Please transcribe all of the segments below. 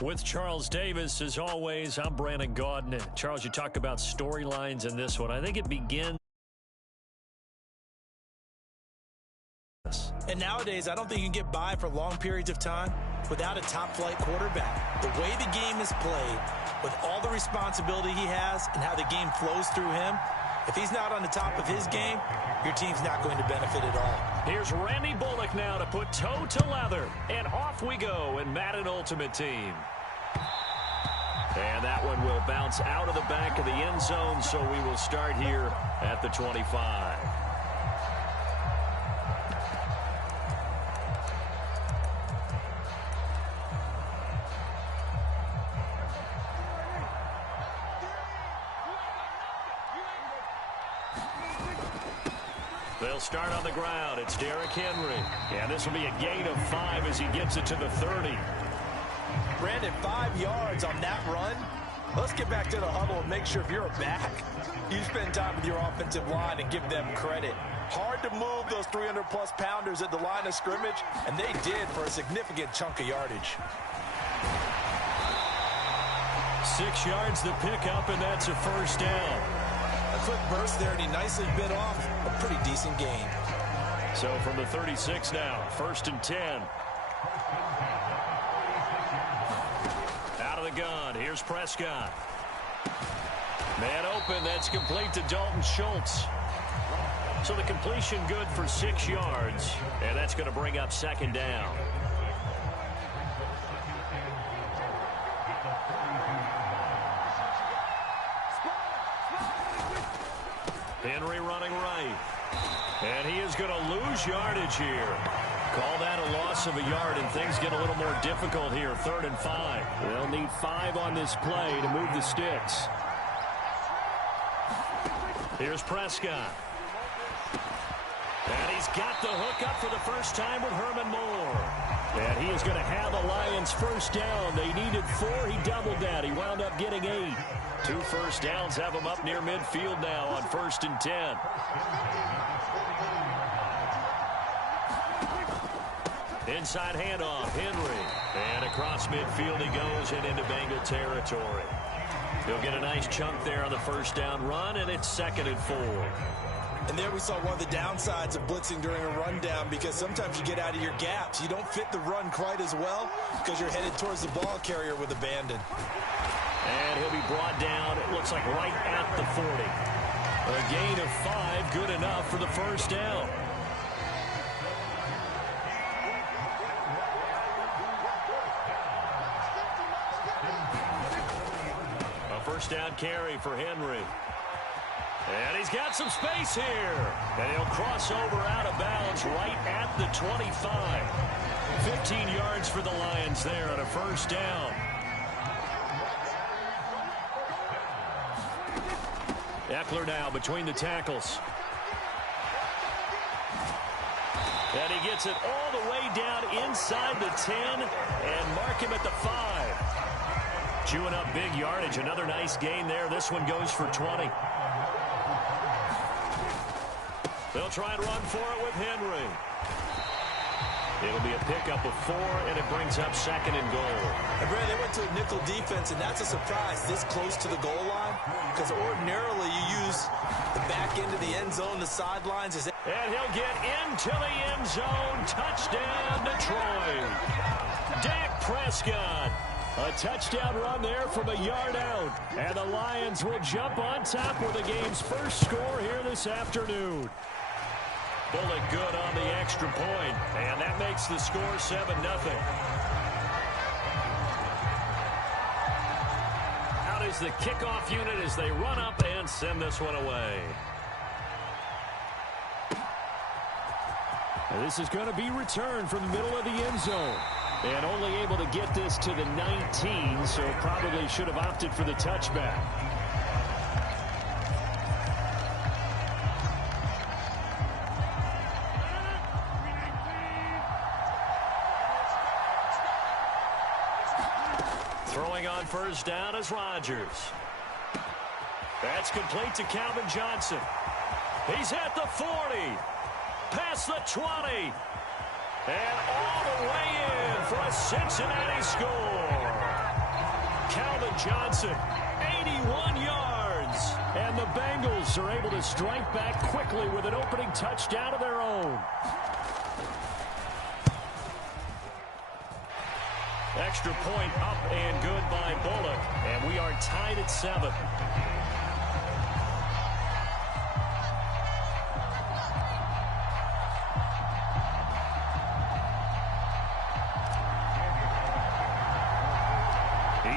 With Charles Davis, as always, I'm Brandon Gaudin. Charles, you talk about storylines in this one. I think it begins. And nowadays, I don't think you can get by for long periods of time without a top-flight quarterback. The way the game is played, with all the responsibility he has and how the game flows through him, if he's not on the top of his game, your team's not going to benefit at all. Here's Randy Bullock now to put toe to leather. And off we go in Madden Ultimate Team. And that one will bounce out of the back of the end zone, so we will start here at the 25. They'll start on the ground. It's Derrick Henry. And this will be a gain of 5 as he gets it to the 30. Brandon, 5 yards on that run. Let's get back to the huddle and make sure if you're a back, you spend time with your offensive line and give them credit. Hard to move those 300-plus pounders at the line of scrimmage, and they did for a significant chunk of yardage. 6 yards to pick up, and that's a first down. A quick burst there, and he nicely bit off a pretty decent gain. So from the 36 now, 1st and 10. Out of the gun, here's Prescott. Man open, that's complete to Dalton Schultz. So the completion good for 6 yards, and that's going to bring up 2nd down. Henry running right. And he is going to lose yardage here. Call that a loss of a yard, and things get a little more difficult here. 3rd and 5. They'll need 5 on this play to move the sticks. Here's Prescott. And he's got the hook up for the first time with Herman Moore. And he is going to have the Lions first down. They needed 4. He doubled that. He wound up getting 8. 2 first downs have him up near midfield now on 1st and 10. Inside handoff, Henry. And across midfield he goes and into Bengal territory. He'll get a nice chunk there on the first down run, and it's 2nd and 4. And there we saw one of the downsides of blitzing during a rundown, because sometimes you get out of your gaps. You don't fit the run quite as well because you're headed towards the ball carrier with abandon. And he'll be brought down, it looks like right at the 40. A gain of 5, good enough for the first down. A first down carry for Henry. And he's got some space here. And he'll cross over out of bounds right at the 25. 15 yards for the Lions there on a first down. Eckler now between the tackles. And he gets it all the way down inside the 10 and mark him at the 5. Chewing up big yardage. Another nice gain there. This one goes for 20. They'll try and run for it with Henry. It'll be a pickup of 4, and it brings up 2nd and goal. And Brad, they went to a nickel defense, and that's a surprise this close to the goal line, because ordinarily you use the back end of the end zone, the sidelines. And he'll get into the end zone. Touchdown, Detroit. Dak Prescott. A touchdown run there from a yard out. And the Lions will jump on top with the game's first score here this afternoon. Bullock good on the extra point, and that makes the score 7-0. Out is the kickoff unit as they run up and send this one away. And this is going to be returned from the middle of the end zone. And only able to get this to the 19, so probably should have opted for the touchback. Throwing on first down is Rodgers. That's complete to Calvin Johnson. He's at the 40. Past the 20. And all the way in for a Cincinnati score. Calvin Johnson, 81 yards. And the Bengals are able to strike back quickly with an opening touchdown of their own. Extra point up and good by Bullock. And we are tied at 7.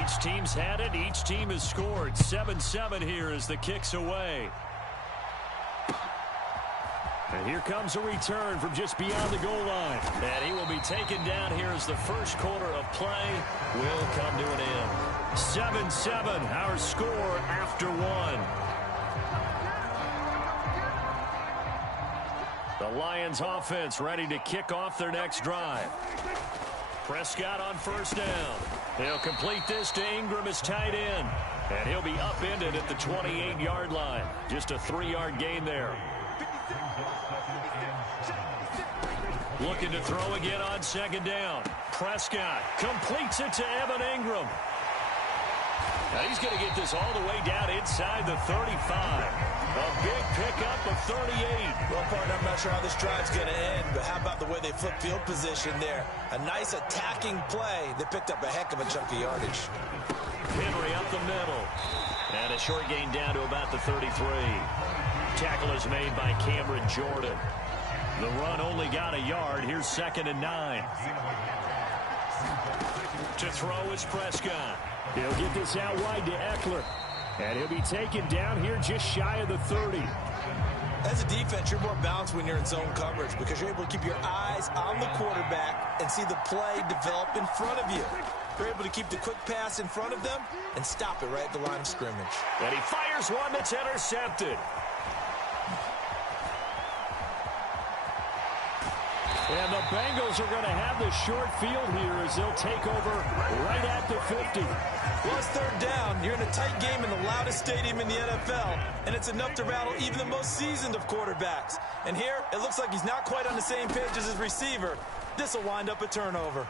Each team's had it. Each team has scored. 7-7 here as the kick's away. And here comes a return from just beyond the goal line. And he will be taken down here as the first quarter of play will come to an end. 7-7, our score after 1. The Lions offense ready to kick off their next drive. Prescott on first down. He'll complete this to Ingram as tight end. And he'll be upended at the 28-yard line. Just a 3-yard gain there. Looking to throw again on second down. Prescott completes it to Evan Ingram. Now he's going to get this all the way down inside the 35. A big pickup of 38. Well, partner, I'm not sure how this drive's going to end, but how about the way they flip field position there? A nice attacking play. They picked up a heck of a chunk of yardage. Henry up the middle. And a short gain down to about the 33. Tackle is made by Cameron Jordan. The run only got a yard. Here's 2nd and 9. To throw is Prescott. He'll get this out wide to Eckler. And he'll be taken down here just shy of the 30. As a defense, you're more balanced when you're in zone coverage because you're able to keep your eyes on the quarterback and see the play develop in front of you. You're able to keep the quick pass in front of them and stop it right at the line of scrimmage. And he fires one that's intercepted. And the Bengals are going to have the short field here as they'll take over right at the 50. Well, it's third down. You're in a tight game in the loudest stadium in the NFL, and it's enough to rattle even the most seasoned of quarterbacks. And here, it looks like he's not quite on the same page as his receiver. This will wind up a turnover.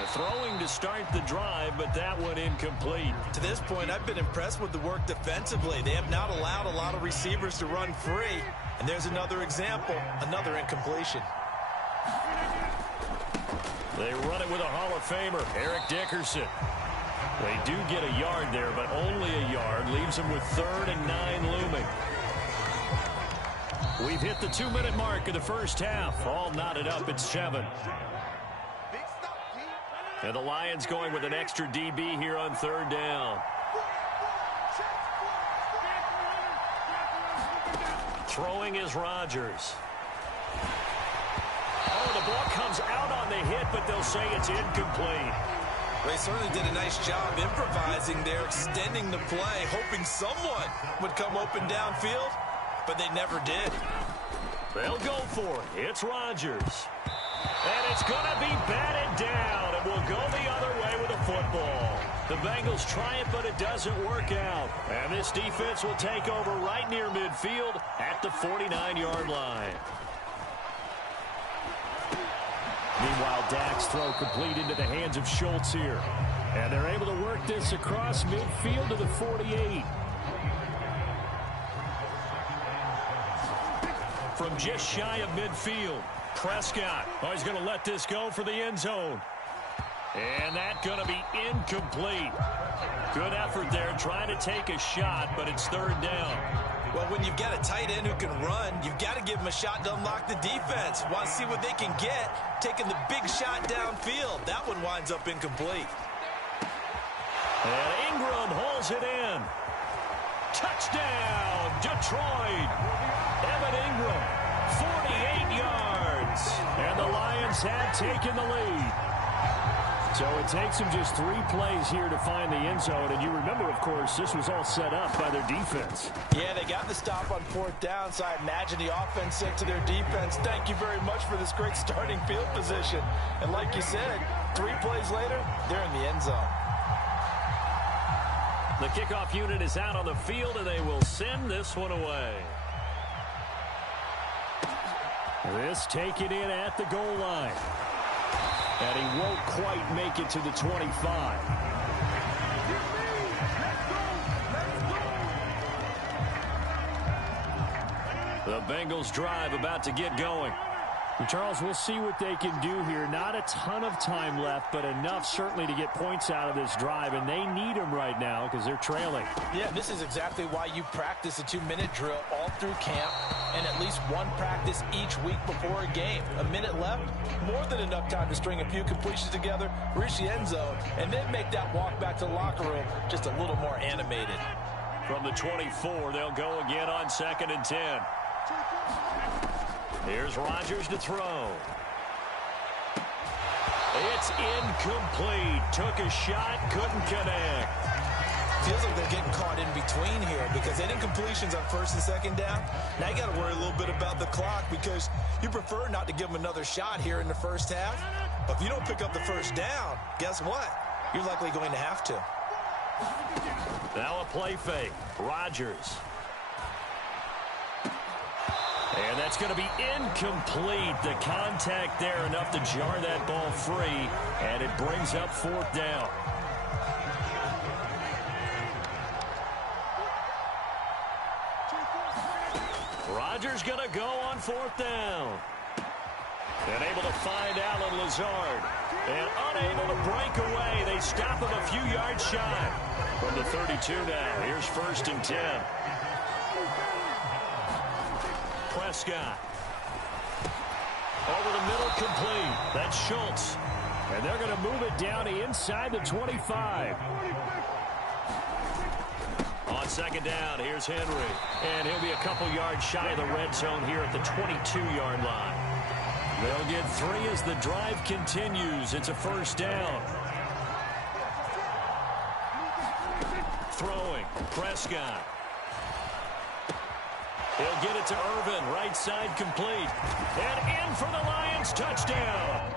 The throwing to start the drive, but that one incomplete. To this point, I've been impressed with the work defensively. They have not allowed a lot of receivers to run free. And there's another example, another incompletion. They run it with a Hall of Famer, Eric Dickerson. They do get a yard there, but only a yard. Leaves them with 3rd and 9 looming. We've hit the 2-minute mark of the first half. All knotted up at 7. And the Lions going with an extra DB here on 3rd down. Throwing is Rodgers. Oh, the ball comes out on the hit, but they'll say it's incomplete. They certainly did a nice job improvising there, extending the play, hoping someone would come open downfield, but they never did. They'll go for it. It's Rodgers. And it's going to be batted down, and we'll go the other way with the football. The Bengals try it, but it doesn't work out. And this defense will take over right near midfield at the 49-yard line. Meanwhile, Dak's throw complete into the hands of Schultz here. And they're able to work this across midfield to the 48. From just shy of midfield, Prescott. Oh, he's going to let this go for the end zone. And that's going to be incomplete. Good effort there trying to take a shot, but it's 3rd down. Well, when you've got a tight end who can run, you've got to give him a shot to unlock the defense. Want to see what they can get, taking the big shot downfield. That one winds up incomplete. And Ingram holds it in. Touchdown, Detroit. Evan Ingram, 48 yards. And the Lions have taken the lead. So it takes them just 3 plays here to find the end zone. And you remember, of course, this was all set up by their defense. Yeah, they got the stop on 4th down, so I imagine the offense said to their defense, thank you very much for this great starting field position. And like you said, 3 plays later, they're in the end zone. The kickoff unit is out on the field, and they will send this one away. This taken in at the goal line. And he won't quite make it to the 25. The Bengals drive about to get going. And Charles, we'll see what they can do here. Not a ton of time left, but enough certainly to get points out of this drive, and they need them right now because they're trailing. Yeah, this is exactly why you practice a 2-minute drill all through camp and at least one practice each week before a game. A minute left, more than enough time to string a few completions together, reach the end zone, and then make that walk back to the locker room just a little more animated. From the 24, they'll go again on 2nd and 10. Here's Rodgers to throw. It's incomplete. Took a shot, couldn't connect. Feels like they're getting caught in between here because they didn't completions on 1st and 2nd down. Now you got to worry a little bit about the clock because you prefer not to give them another shot here in the first half. But if you don't pick up the first down, guess what? You're likely going to have to. Now a play fake. Rodgers. And that's going to be incomplete. The contact there enough to jar that ball free, and it brings up 4th down. Rodgers going to go on 4th down. And able to find Alan Lazard. And unable to break away. They stop him a few yards shy. From the 32 now, here's 1st and 10. Prescott. Over the middle, complete. That's Schultz. And they're going to move it down to inside the 25. On 2nd down, here's Henry. And he'll be a couple yards shy of the red zone here at the 22-yard line. They'll get 3 as the drive continues. It's a 1st down. Throwing. Prescott. He'll get it to Irvin, right side complete. And in for the Lions, touchdown.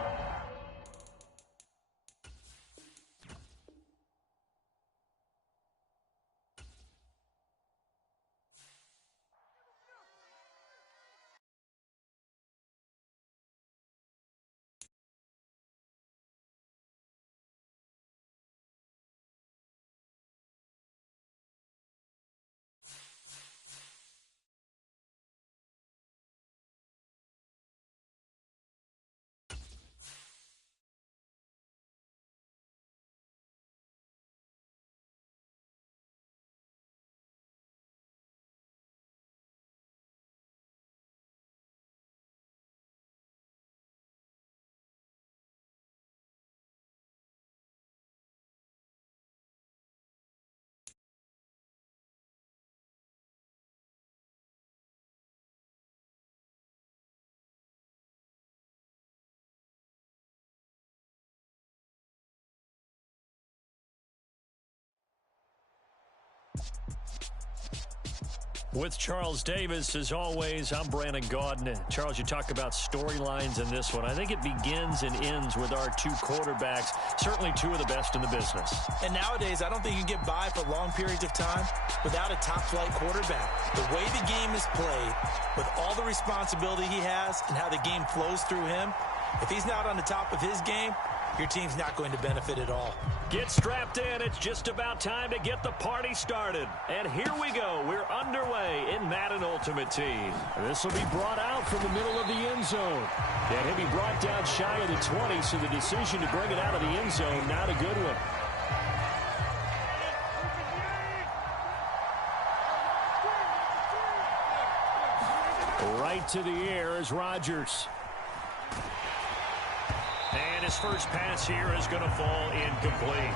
With Charles Davis, as always, I'm Brandon Gaudin. Charles, you talk about storylines in this one. I think it begins and ends with our 2 quarterbacks, certainly 2 of the best in the business. And nowadays, I don't think you can get by for long periods of time without a top-flight quarterback. The way the game is played, with all the responsibility he has and how the game flows through him, if he's not on the top of his game, your team's not going to benefit at all. Get strapped in. It's just about time to get the party started. And here we go. We're underway in Madden Ultimate Team. This will be brought out from the middle of the end zone. And he'll be brought down shy of the 20, so the decision to bring it out of the end zone, not a good one. Right to the air is Rodgers. And his first pass here is going to fall incomplete.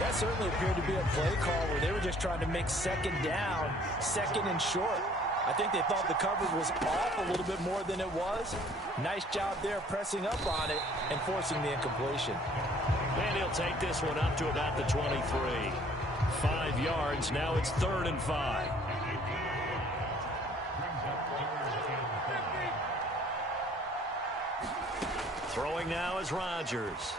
That certainly appeared to be a play call where they were just trying to make 2nd down, 2nd and short. I think they thought the coverage was off a little bit more than it was. Nice job there pressing up on it and forcing the incompletion. And he'll take this one up to about the 23. 5 yards. Now it's 3rd and 5. Throwing now is Rodgers.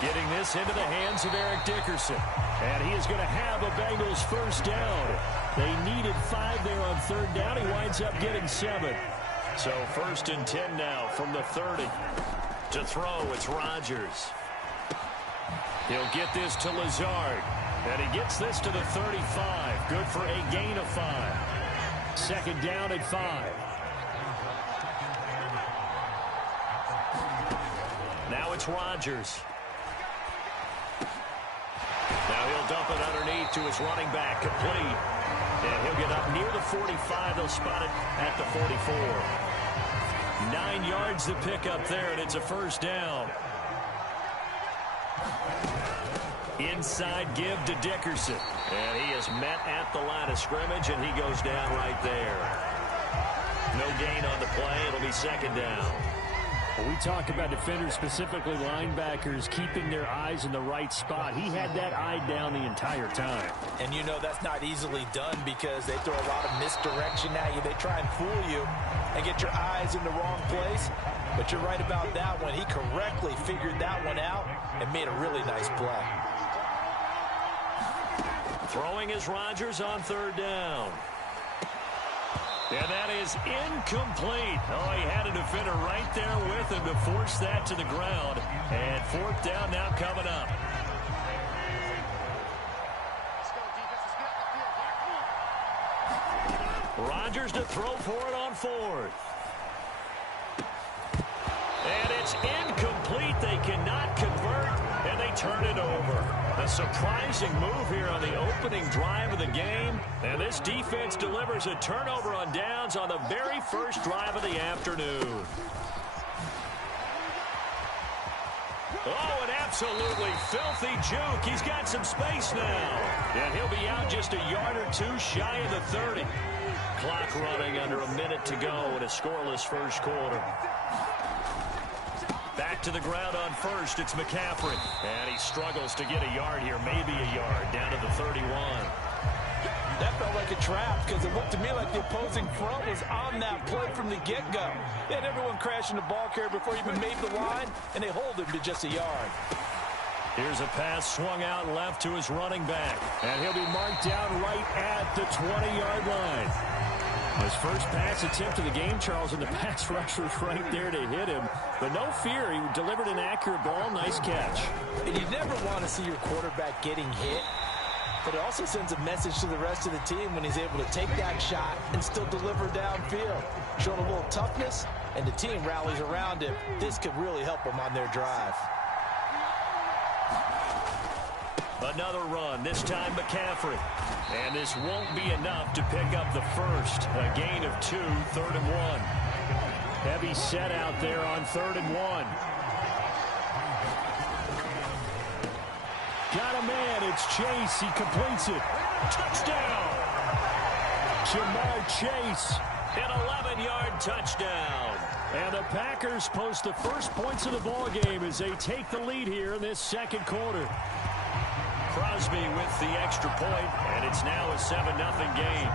Getting this into the hands of Eric Dickerson. And he is going to have a Bengals first down. They needed 5 there on 3rd down. He winds up getting 7. So 1st and 10 now from the 30. To throw, it's Rodgers. He'll get this to Lazard. And he gets this to the 35. Good for a gain of 5. Second down at 5. Now it's Rodgers. Now he'll dump it underneath to his running back, complete. And he'll get up near the 45. They'll spot it at the 44. 9 yards to pick up there, and it's a first down. Inside give to Dickerson. And he is met at the line of scrimmage, and he goes down right there. No gain on the play. It'll be second down. Well, we talk about defenders, specifically linebackers, keeping their eyes in the right spot. He had that eye down the entire time. And you know that's not easily done because they throw a lot of misdirection at you. They try and fool you and get your eyes in the wrong place. But you're right about that one. He correctly figured that one out and made a really nice play. Throwing is Rodgers on third down. And that is incomplete. Oh, he had a defender right there with him to force that to the ground. And fourth down now coming up. Rodgers to throw for it on fourth. And it's incomplete. They cannot convert, and they turn it over. A surprising move here on the opening drive of the game. And this defense delivers a turnover on downs on the very first drive of the afternoon. Oh, an absolutely filthy juke. He's got some space now. And he'll be out just a yard or two shy of the 30. Clock running under a minute to go in a scoreless first quarter. Back to the ground on first. It's McCaffrey. And he struggles to get a yard here. Maybe a yard down to the 31. That felt like a trap because it looked to me like the opposing front was on that play from the get-go. They had everyone crashing the ball carrier before he even made the line, and they hold him to just a yard. Here's a pass swung out left to his running back. And he'll be marked down right at the 20-yard line. His first pass attempt of the game, Charles, and the pass rusher was right there to hit him. But no fear, he delivered an accurate ball. Nice catch. And you never want to see your quarterback getting hit. But it also sends a message to the rest of the team when he's able to take that shot and still deliver downfield. Showing a little toughness, and the team rallies around him. This could really help them on their drive. Another run, this time McCaffrey. And this won't be enough to pick up the first. A gain of 2, 3rd and 1. Heavy set out there on 3rd and 1. Got a man, it's Chase. He completes it. Touchdown! Jamar Chase. An 11-yard touchdown. And the Packers post the first points of the ball game as they take the lead here in this second quarter. Crosby with the extra point, and it's now a 7-0 game.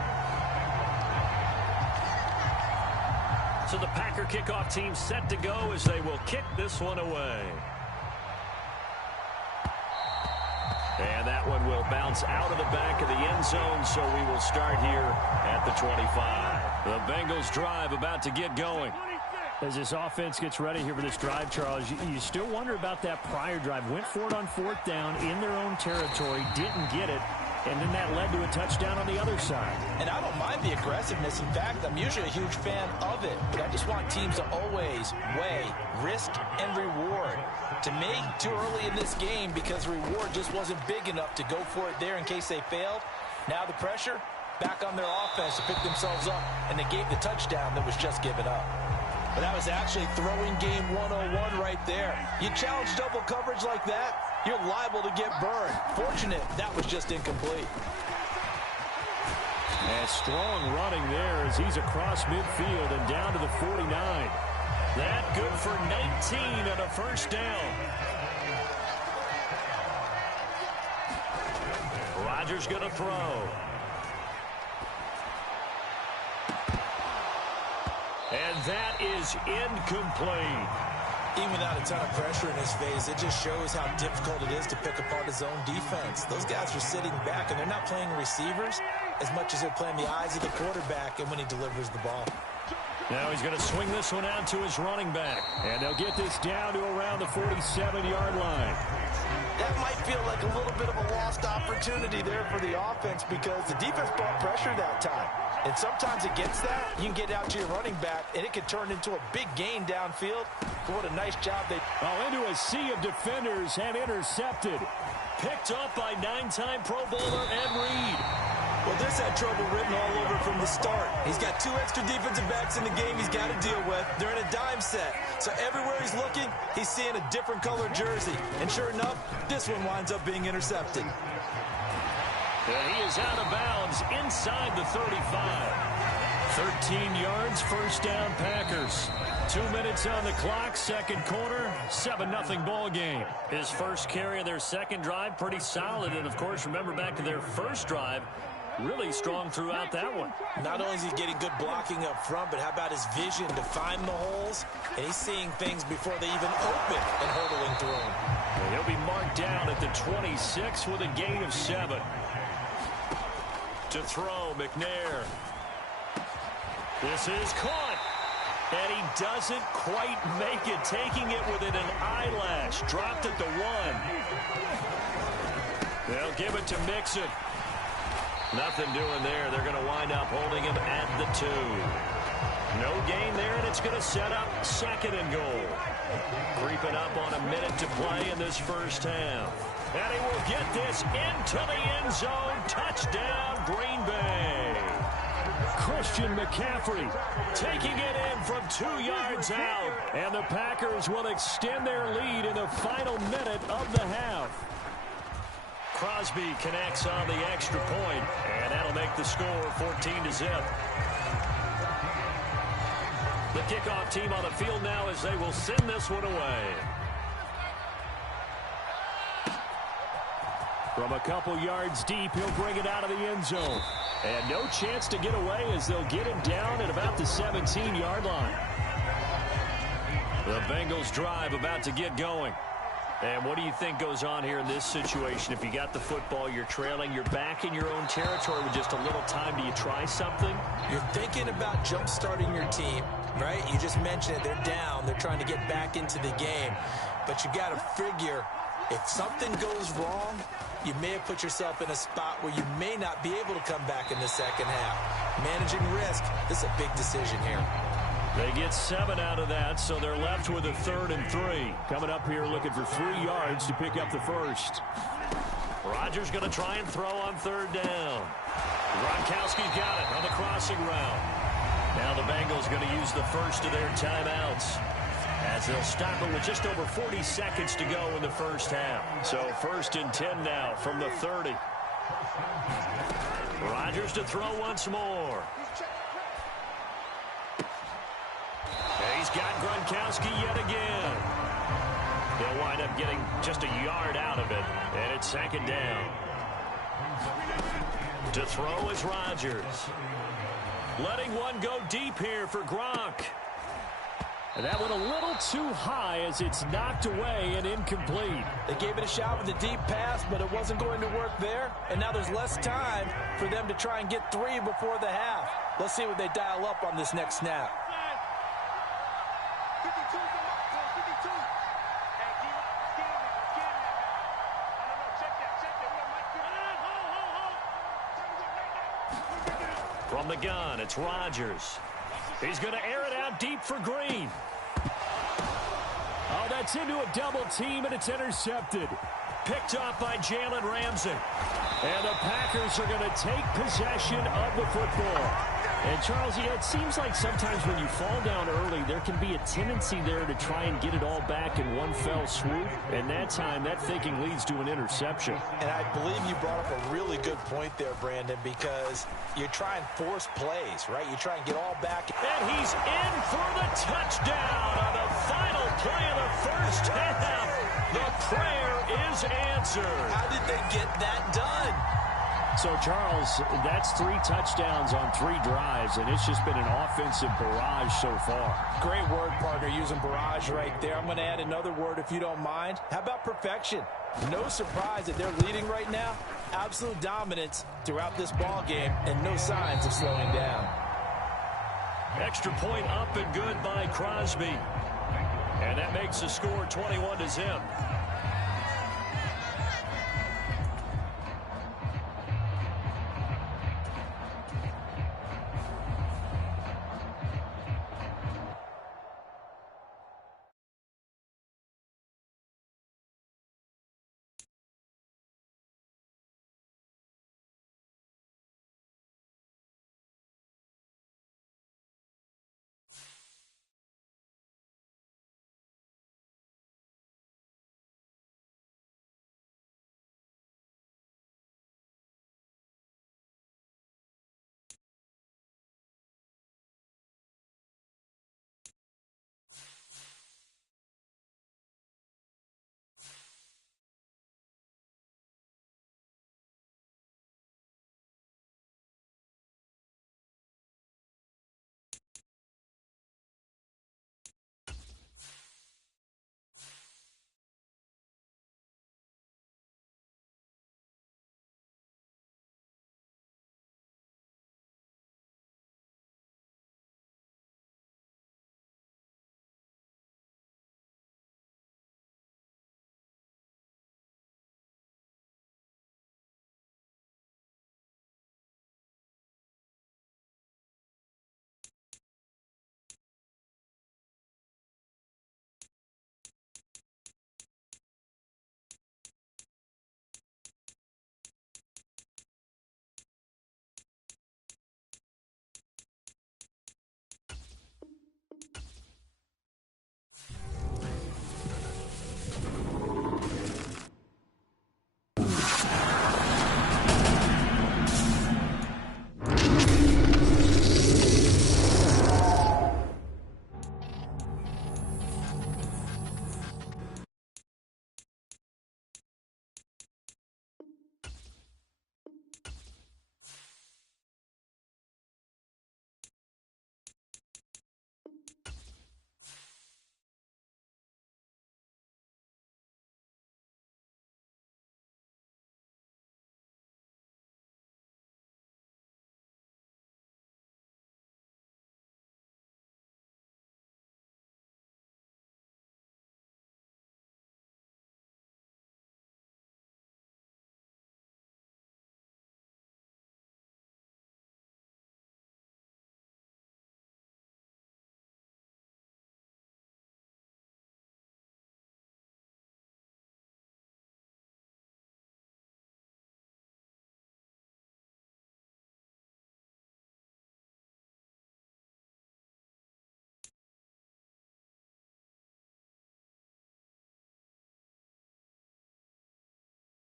So the Packer kickoff team set to go as they will kick this one away. And that one will bounce out of the back of the end zone, so we will start here at the 25. The Bengals drive about to get going. As this offense gets ready here for this drive, Charles, you still wonder about that prior drive. Went for it on 4th down in their own territory, didn't get it, and then that led to a touchdown on the other side. And I don't mind the aggressiveness. In fact, I'm usually a huge fan of it. But I just want teams to always weigh risk and reward. To me, too early in this game because reward just wasn't big enough to go for it there in case they failed. Now the pressure back on their offense to pick themselves up, and they gave the touchdown that was just given up. But that was actually throwing game 101 right there. You challenge double coverage like that, you're liable to get burned. Fortunate that was just incomplete. And strong running there as he's across midfield and down to the 49. That good for 19 and a first down. Rodgers going to throw. And that is incomplete. Even without a ton of pressure in his face, it just shows how difficult it is to pick apart his own defense. Those guys are sitting back, and they're not playing receivers as much as they're playing the eyes of the quarterback and when he delivers the ball. Now he's going to swing this one out to his running back. And they'll get this down to around the 47-yard line. That might feel like a little bit of a lost opportunity there for the offense because the defense brought pressure that time. And sometimes against that, you can get out to your running back, and it can turn into a big gain downfield. What a nice job they... Into a sea of defenders and intercepted. Picked up by 9-time Pro Bowler Ed Reed. Well, this had trouble written all over from the start. He's got 2 extra defensive backs in the game he's got to deal with. They're in a dime set. So everywhere he's looking, he's seeing a different color jersey. And sure enough, this one winds up being intercepted. And he is out of bounds inside the 35. 13 yards, first down Packers. 2 minutes on the clock, second quarter, 7-0 ball game. His first carry of their second drive, pretty solid. And, of course, remember back to their first drive, really strong throughout that one. Not only is he getting good blocking up front, but how about his vision to find the holes? And he's seeing things before they even open and hurdling through them. And he'll be marked down at the 26 with a gain of 7. To throw, McNair. This is caught. And he doesn't quite make it, taking it within an eyelash. Dropped at the 1. They'll give it to Mixon. Nothing doing there. They're going to wind up holding him at the 2. No gain there, and it's going to set up second and goal. Creeping up on a minute to play in this first half. And he will get this into the end zone. Touchdown, Green Bay. Christian McCaffrey taking it in from 2 yards out. And the Packers will extend their lead in the final minute of the half. Crosby connects on the extra point, and that'll make the score 14-0. The kickoff team on the field now as they will send this one away. From a couple yards deep, he'll bring it out of the end zone. And no chance to get away as they'll get him down at about the 17-yard line. The Bengals drive about to get going. And what do you think goes on here in this situation? If you got the football, you're trailing, you're back in your own territory with just a little time. Do you try something? You're thinking about jump-starting your team, right? You just mentioned it. They're down. They're trying to get back into the game. But you got to figure if something goes wrong, you may have put yourself in a spot where you may not be able to come back in the second half. Managing risk, this is a big decision here. They get 7 out of that, so they're left with a 3rd and 3. Coming up here looking for 3 yards to pick up the first. Rodgers going to try and throw on 3rd down. Gronkowski's got it on the crossing route. Now the Bengals going to use the first of their timeouts, as they'll stop it with just over 40 seconds to go in the first half. So 1st and 10 now from the 30. Rodgers to throw once more. He's got Gronkowski yet again. They'll wind up getting just a yard out of it, and it's 2nd down. To throw is Rodgers. Letting one go deep here for Gronk. And that went a little too high as it's knocked away and incomplete. They gave it a shot with a deep pass, but it wasn't going to work there. And now there's less time for them to try and get 3 before the half. Let's see what they dial up on this next snap. From the gun, it's Rodgers. He's going to air it out deep for Green. Oh, that's into a double team, and it's intercepted. Picked off by Jalen Ramsey. And the Packers are going to take possession of the football. And, Charles, it seems like sometimes when you fall down early, there can be a tendency there to try and get it all back in one fell swoop. And that time, that thinking leads to an interception. And I believe you brought up a really good point there, Brandon, because you try and force plays, right? You try and get all back. And he's in for the touchdown on the final play of the first half. The prayer is answered. How did they get that done? So, Charles, that's 3 touchdowns on 3 drives, and it's just been an offensive barrage so far. Great word, partner, using barrage right there. I'm going to add another word if you don't mind. How about perfection? No surprise that they're leading right now. Absolute dominance throughout this ball game and no signs of slowing down. Extra point up and good by Crosby. And that makes the score 21-0.